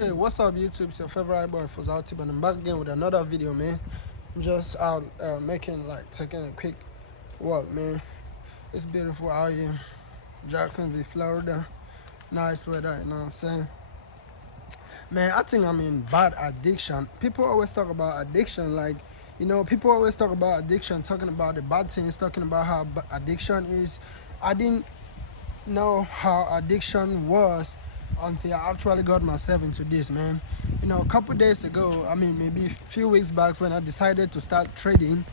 Hey, what's up, YouTube? It's your favorite boy Fozaltib, and I'm back again with another video, man. I'm just out taking a quick walk, man. It's beautiful out here, Jacksonville, Florida. Nice weather, you know what I'm saying? Man, I think I'm in bad addiction. People always talk about addiction, people always talk about addiction, talking about the bad things, talking about how addiction is. I didn't know how addiction was until I actually got myself into this, man. A couple days ago, maybe a few weeks back, when I decided to start trading,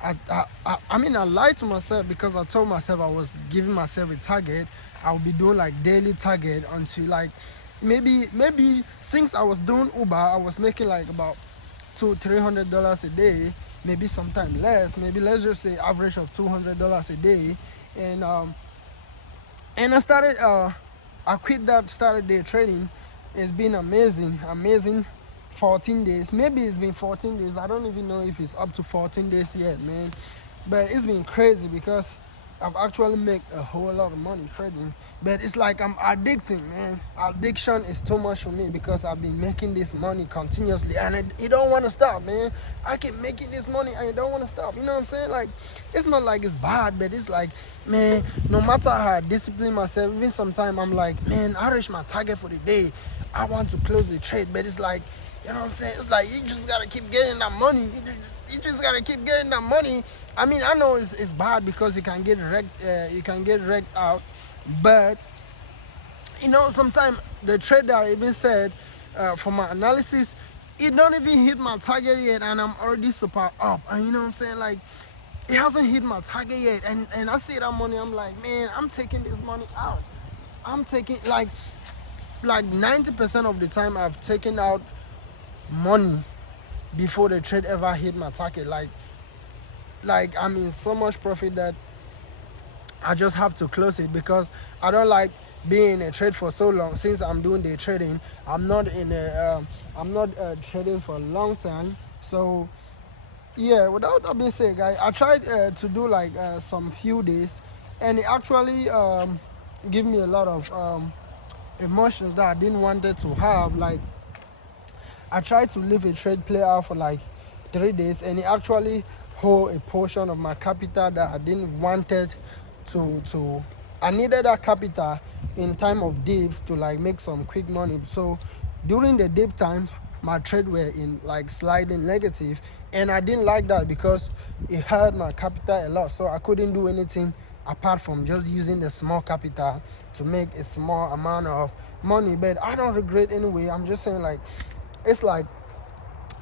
I lied to myself because I told myself I was giving myself a target. I would be doing like daily target until like maybe since I was doing Uber, I was making like about $200-300 a day, maybe sometime less. Maybe let's just say average of $200 a day, and and I quit that, started day trading. It's been amazing 14 days. Maybe it's been 14 days. I don't even know if it's up to 14 days yet, man. But it's been crazy because I've actually made a whole lot of money trading. But it's like I'm addicting, man. Addiction is too much for me because I've been making this money continuously and it don't want to stop, man. I keep making this money and it don't want to stop. You know what I'm saying? Like, it's not like it's bad, but it's like, man, no matter how I discipline myself, even sometimes I'm like, man, I reached my target for the day. I want to close the trade, but it's like, you know what I'm saying? It's like you just gotta keep getting that money. You just gotta keep getting that money. I mean, I know it's bad because you can get wrecked. You can get wrecked out, but sometimes the trader even said, for my analysis, it don't even hit my target yet, and I'm already super up. And you know what I'm saying? Like, it hasn't hit my target yet, and I see that money. I'm like, man, I'm taking this money out. I'm taking like 90% of the time I've taken out money before the trade ever hit my target. Like I'm in so much profit that I just have to close it because I don't like being in a trade for so long. Since I'm doing day trading, I'm not trading for a long time. So yeah, without that being said, guys, I tried to do like some few days, and it actually give me a lot of emotions that I didn't want it to have. Like, I tried to leave a trade play out for like 3 days, and it actually hold a portion of my capital that I didn't want it to. I needed that capital in time of dips to like make some quick money. So during the dip time, my trade were in like sliding negative, and I didn't like that because it hurt my capital a lot. So I couldn't do anything apart from just using the small capital to make a small amount of money. But I don't regret anyway. I'm just saying, like, it's like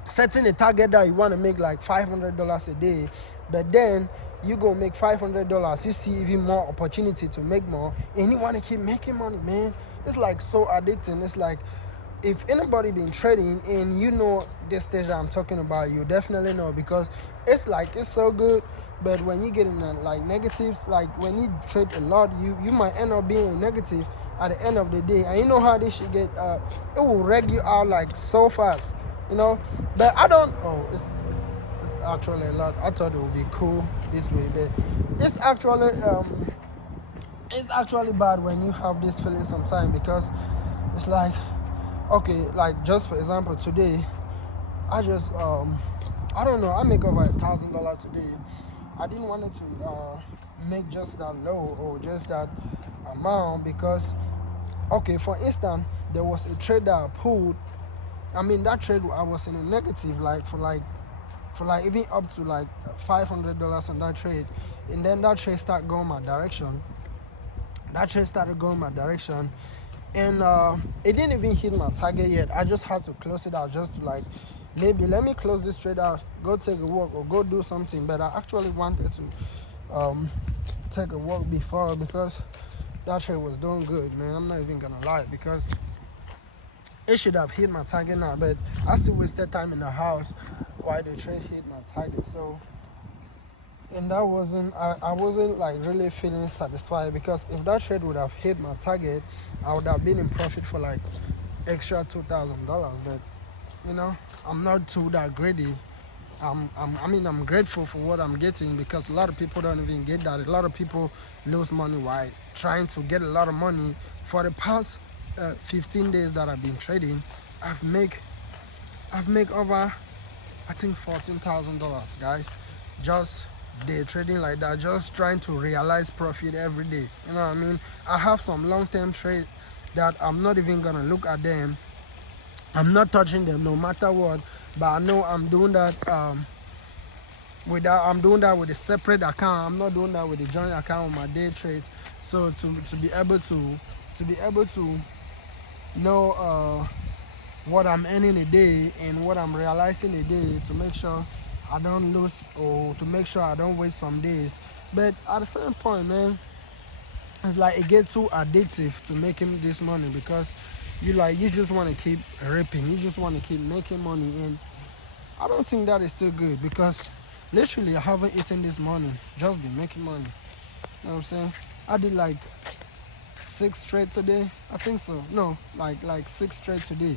setting a target that you want to make like $500 a day, but then you go make $500, you see even more opportunity to make more, and you want to keep making money, man. It's like so addicting. It's like, if anybody been trading and you know this stage that I'm talking about, you definitely know, because it's like, it's so good. But when you get in like negatives, like when you trade a lot, you might end up being negative at the end of the day, and you know how this shit get it will reg you out like so fast, but I don't. Oh, it's actually a lot. I thought it would be cool this way, but it's actually bad when you have this feeling sometimes, because it's like, okay, like just for example, today I just I don't know, I make over $1,000 today. I didn't want it to make just that low or just that amount, because, okay, for instance, there was a trade that I pulled. That trade I was in a negative, like for even up to like $500 on that trade, and then that trade started going my direction. And it didn't even hit my target yet. I just had to close it out, just to like, maybe let me close this trade out, go take a walk or go do something. But I actually wanted to take a walk before, because that trade was doing good, man. I'm not even gonna lie, because it should have hit my target now, but I still wasted time in the house while the trade hit my target. So, and that wasn't, I wasn't like really feeling satisfied, because if that trade would have hit my target, I would have been in profit for like extra $2,000. But I'm not too that greedy. I'm grateful for what I'm getting, because a lot of people don't even get that. A lot of people lose money while trying to get a lot of money. For the past 15 days that I've been trading, I've make over, I think, $14,000, guys, just day trading like that, just trying to realize profit every day. You know what I mean? I have some long-term trade that I'm not even gonna look at them. I'm not touching them no matter what. But I know I'm doing that with a separate account. I'm not doing that with a joint account with my day trades. So to be able to know what I'm earning a day and what I'm realizing a day, to make sure I don't lose, or to make sure I don't waste some days. But at a certain point, man, it's like it gets too addictive to making this money, because you just want to keep ripping, you just want to keep making money. And I don't think that is still good, because literally I haven't eaten this morning, just been making money. You know what I'm saying? I did like 6 trades today, I think so. No, like 6 trades today.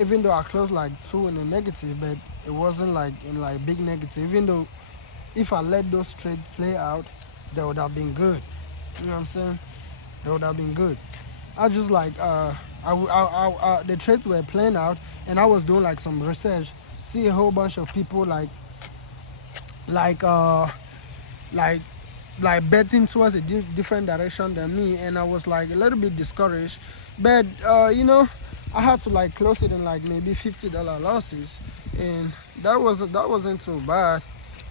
Even though I closed like 2 in the negative, but it wasn't like in like big negative. Even though if I let those trades play out, they would have been good. You know what I'm saying? They would have been good. I just like the trades were playing out, and I was doing like some research, see a whole bunch of people like betting towards a different direction than me, and I was like a little bit discouraged. But you know, I had to like close it in like maybe $50 losses, and that wasn't too bad.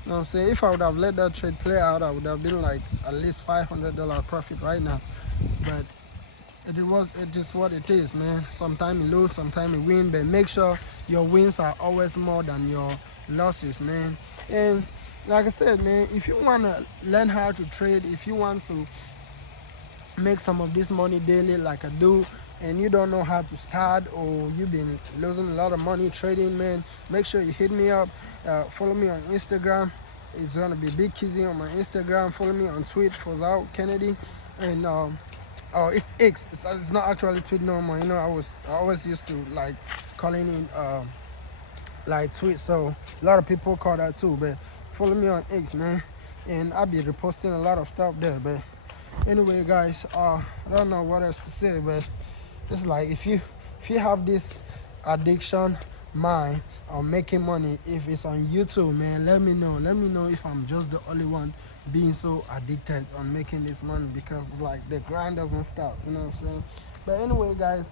You know what I'm saying? If I would have let that trade play out, I would have been like at least $500 profit right now. But it is what it is, man. Sometimes you lose, sometimes you win, but make sure your wins are always more than your losses, man. And like I said, man, if you want to learn how to trade, if you want to make some of this money daily like I do, and you don't know how to start, or you've been losing a lot of money trading, man, make sure you hit me up. Follow me on Instagram. It's gonna be Big Kizzy on my Instagram. Follow me on Twitter, Fozal Kennedy. And it's X. It's not actually Twitter no more. You know, I always used to like calling in like tweet, so a lot of people call that too. But follow me on X, man, and I'll be reposting a lot of stuff there. But anyway, guys, I don't know what else to say, but it's like if you have this addiction mind of making money, if it's on YouTube, man, let me know if I'm just the only one being so addicted on making this money, because it's like the grind doesn't stop. You know what I'm saying? But anyway, guys,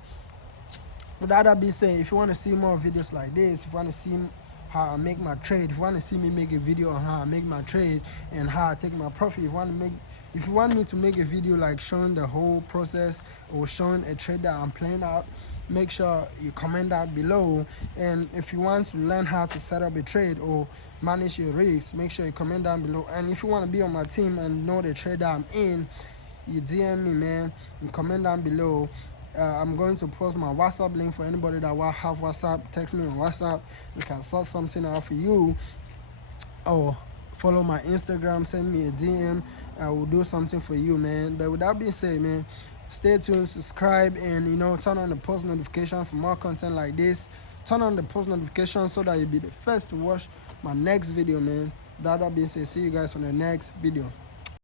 with that being said, if you want to see more videos like this, if you want to see how I make my trade, if you want to see me make a video on how I make my trade and how I take my profit, if you want me to make a video like showing the whole process or showing a trade that I'm playing out, make sure you comment down below. And if you want to learn how to set up a trade or manage your risks, make sure you comment down below. And if you want to be on my team and know the trade that I'm in, you DM me, man, and comment down below. I'm going to post my WhatsApp link for anybody that will have WhatsApp. Text me on WhatsApp. We can sort something out for you. Or follow my Instagram, send me a DM. I will do something for you, man. But with that being said, man, stay tuned, subscribe, and you know, turn on the post notification for more content like this. Turn on the post notification so that you'll be the first to watch my next video, man. That being said, see you guys on the next video.